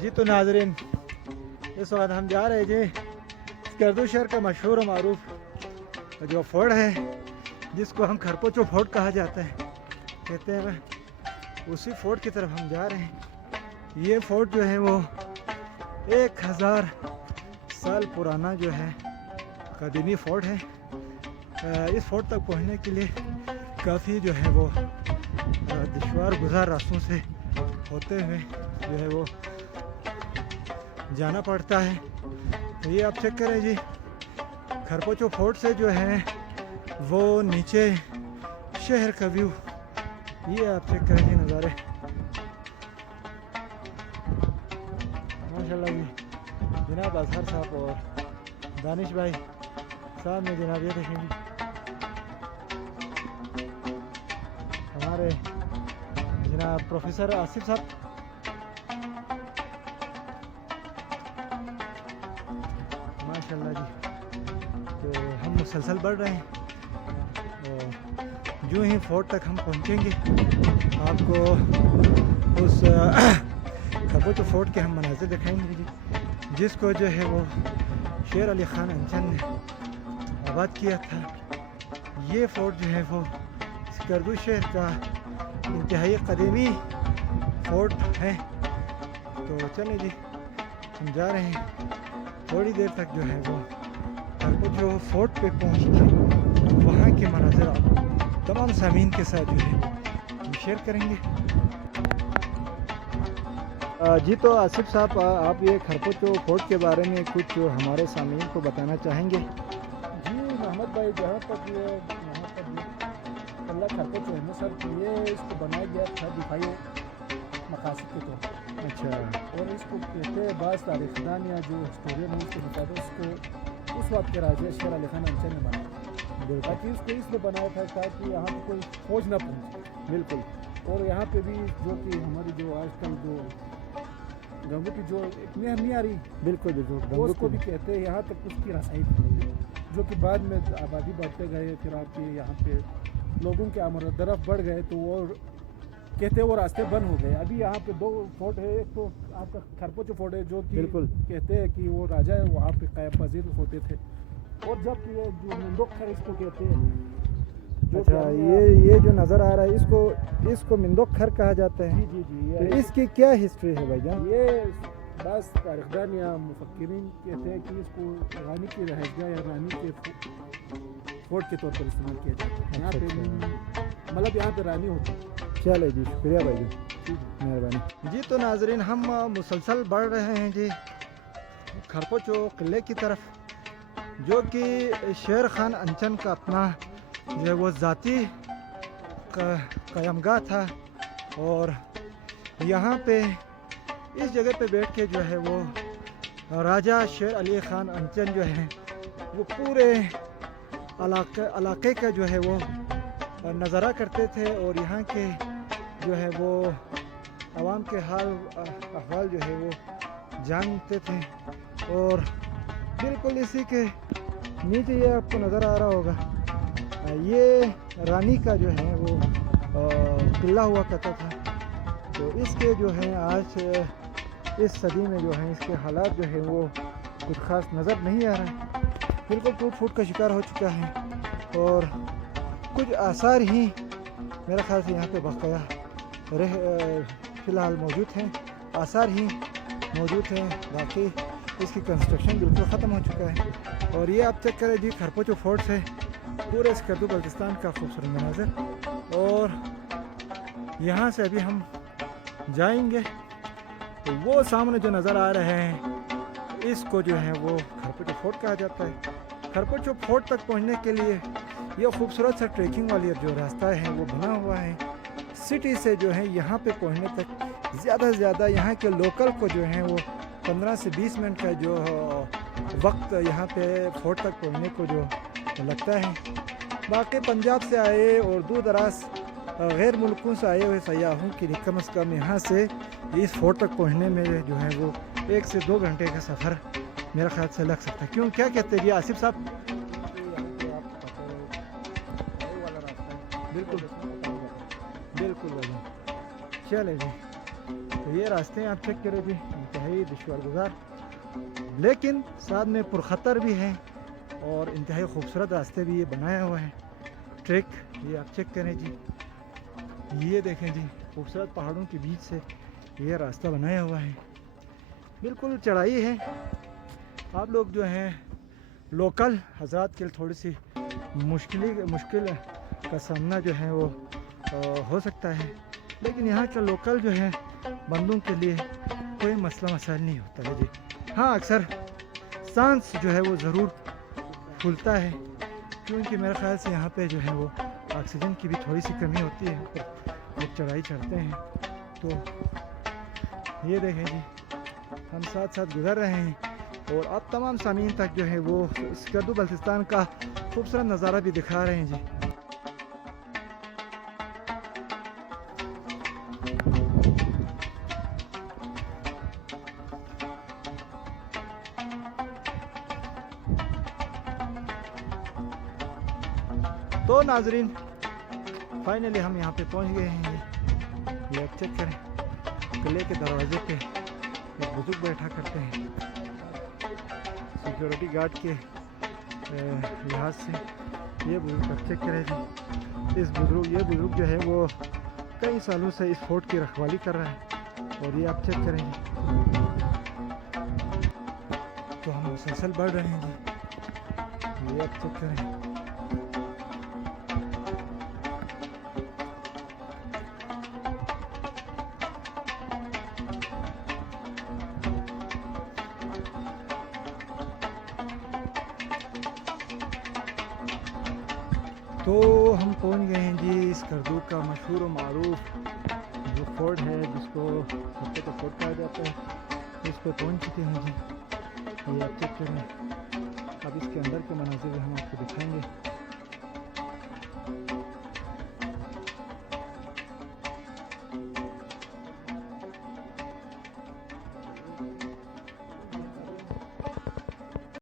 जी तो नाजरीन, इस वक्त हम जा रहे हैं जी स्कर्दू शहर का मशहूर और मारूफ जो फोर्ट है, जिसको हम खरपोचो फोर्ट कहा जाता है, कहते हैं। उसी फोर्ट की तरफ हम जा रहे हैं। ये फोर्ट जो है वो 1000 साल पुराना जो है कदीमी फोर्ट है। इस फोर्ट तक पहुंचने के लिए काफ़ी जो है वो दुश्वार गुजार रास्तों से होते हुए जो है वो जाना पड़ता है। तो ये आप चेक करें जी, खरपोचो फोर्ट से जो है वो नीचे शहर का व्यू, ये आप चेक करें जी नज़ारे। माशाल्लाह जी, जनाब अजहर साहब और दानिश भाई साहब में जनाब ये देखें जी, हमारे जनाब प्रोफेसर आसिफ साहब, माशाल्लाह जी। तो हम मुसलसल बढ़ रहे हैं और जो ही फोर्ट तक हम पहुंचेंगे आपको उस खरपोचो फोर्ट के हम मनाज़िर दिखाएंगे जी, जिसको जो है वो शेर अली ख़ान अंचन ने आबाद किया था। ये फोर्ट जो है वो स्कर्दू शहर का इंतहाई कदीमी फोर्ट है। तो चलिए जी, हम जा रहे हैं। थोड़ी देर तक जो है वो खरपोचो फोर्ट पे पहुँच के वहाँ के मनाज़िर आप तमाम सामीन के साथ जो है हम शेयर करेंगे। जी तो आसिफ साहब, आप ये खरपोचो फोर्ट के बारे में कुछ हमारे सामीन को बताना चाहेंगे? जी मोहम्मद भाई, जहाँ तक ये यहाँ पर अल्लाह खरपोचो है ना सर, ये इसको बनाया गया था दिफाई मकासद के तौर पर। अच्छा। और इसको कहते हैं बाज़ तारीखदान या जो हिस्टोरियन है उसके मुताबिक इसको उस वक्त के राजा शेर अली ख़ान अंचन ने बनाया, ताकि इसको इसलिए बनाया था ताकि यहाँ पर कोई फौज ना पहुँचे। बिल्कुल। और यहाँ पे भी जो कि हमारी जो आजकल जो गंगू की जो एक नहीं आ रही, बिल्कुल बिल्कुल, वो उसको भी कहते हैं, यहाँ तक उसकी रसाई थी, जो कि बाद में आबादी बढ़ते गए, फिर आपके यहाँ पे लोगों के आमद-ओ-रफ्त बढ़ गए, तो वो कहते हैं वो रास्ते बंद हो गए। अभी यहाँ पे 2 फोर्ट है, एक तो आपका खरपोचो फोर्ट है जो कि बिल्कुल कहते हैं कि वो राजा है वहाँ पे कायम पजीर होते थे, और जब ये जो मिंदोखर इसको कहते हैं। अच्छा, ये जो नज़र आ रहा है इसको मिंदोखर कहा जाता है। जी जी जी। तो इसकी क्या हिस्ट्री है भाईजान? ये बस तारीखदान या मुफक्किरीन कहते हैं कि इसको रानी की रहायशगाह या रानी के फोर्ट के तौर पर इस्तेमाल किया जाता है। यहाँ पे मतलब यहाँ पे रानी होती है। चले जी, शुक्रिया भाईजान, मेहरबानी जी। तो नाजरीन, हम मुसलसल बढ़ रहे हैं जी खरपोचो किले की तरफ, जो कि शेर खान अंचन का अपना जो है वो ज़ाती क़यामगाह था। और यहाँ पे इस जगह पे बैठ के जो है वो राजा शेर अली ख़ान अंचन जो है वो पूरे इलाके का जो है वो नज़ारा करते थे, और यहाँ के जो है वो आवाम के हाल अहवाल जो है वो जानते थे। और बिल्कुल इसी के नीचे ये आपको नज़र आ रहा होगा, ये रानी का जो है वो किला हुआ करता था। तो इसके जो है आज इस सदी में जो है इसके हालात जो है वो कुछ ख़ास नज़र नहीं आ रहा है, बिल्कुल टूट फूट का शिकार हो चुका है। और कुछ आसार ही मेरे ख़्याल से यहाँ पे बकाया फ़िलहाल मौजूद हैं, आसार ही मौजूद हैं, बाकी इसकी कंस्ट्रक्शन बिल्कुल ख़त्म हो चुका है। और ये आप चेक करें जी, खरपोचो फोर्ट से पूरे स्कर्दू बल्तिस्तान का खूबसूरत मनाज़र। और यहाँ से अभी हम जाएंगे तो वो सामने जो नज़र आ रहे हैं इसको जो है वो खरपोचो फोर्ट कहा जाता है। खरपोचो फोर्ट तक पहुँचने के लिए ये खूबसूरत सा ट्रैकिंग वाली जो रास्ता है वो बना हुआ है। सिटी से जो है यहाँ पे पहुँचने तक ज़्यादा से ज़्यादा यहाँ के लोकल को जो है वो 15 से 20 मिनट का जो वक्त यहाँ पे फोर्ट तक पहुँचने को जो लगता है। बाकी पंजाब से आए और दूर दराज गैर मुल्कों से आए हुए सयाहों के लिए कम से कम यहाँ से इस फोर्ट तक पहुँचने में जो है वो 1 से 2 घंटे का सफ़र मेरा ख्याल से लग सकता है। क्यों, क्या कहते हैं जी आसिफ साहब? बिल्कुल बिल्कुल भाई, चले जी। तो ये रास्ते आप चेक करें जी, इंतहाई दुश्वार गुजार लेकिन साथ में पुरखतर भी हैं और इंतहाई खूबसूरत रास्ते भी ये बनाया हुआ है। ट्रैक ये आप चेक करें जी, ये देखें जी, खूबसूरत पहाड़ों के बीच से ये रास्ता बनाया हुआ है। बिल्कुल चढ़ाई है। आप लोग जो हैं लोकल हजरात के लिए थोड़ी सी मुश्किल का सामना जो है वो हो सकता है, लेकिन यहाँ का लोकल जो है बंदों के लिए कोई मसला मसाइल नहीं होता है जी। हाँ, अक्सर सांस जो है वो ज़रूर फूलता है, क्योंकि मेरे ख्याल से यहाँ पे जो है वो ऑक्सीजन की भी थोड़ी सी कमी होती है जब चढ़ाई चढ़ते हैं। तो ये देखें जी, हम साथ साथ गुजर रहे हैं और अब तमाम सामीन तक जो है वो स्कर्दू बल्तिस्तान का खूबसूरत नज़ारा भी दिखा रहे हैं जी। तो नाजरीन, फाइनली हम यहाँ पे पहुँच गए हैं जी। ये चेक करें, किले के दरवाजे पे एक बुजुर्ग बैठा करते हैं। सिक्योरिटी गार्ड के लिहाज से ये बुजुर्ग चेक करें जी। ये बुजुर्ग जो है वो कई सालों से इस फोर्ट की रखवाली कर रहा है और ये आप चेक करें जी। तो हम मुसलसल बढ़ रहे हैं जी, ये आप चेक करें। तो हम पहुंच गए हैं जी स्कर्दू का मशहूर और मारूफ जो फोर्ट है, जिसको सबसे तो फोर्ट कहा जाता है, उस पर पहुँच चुके हैं जी। ये आप चेक करें। अब इसके अंदर के मनाज़िर हम आपको दिखाएंगे।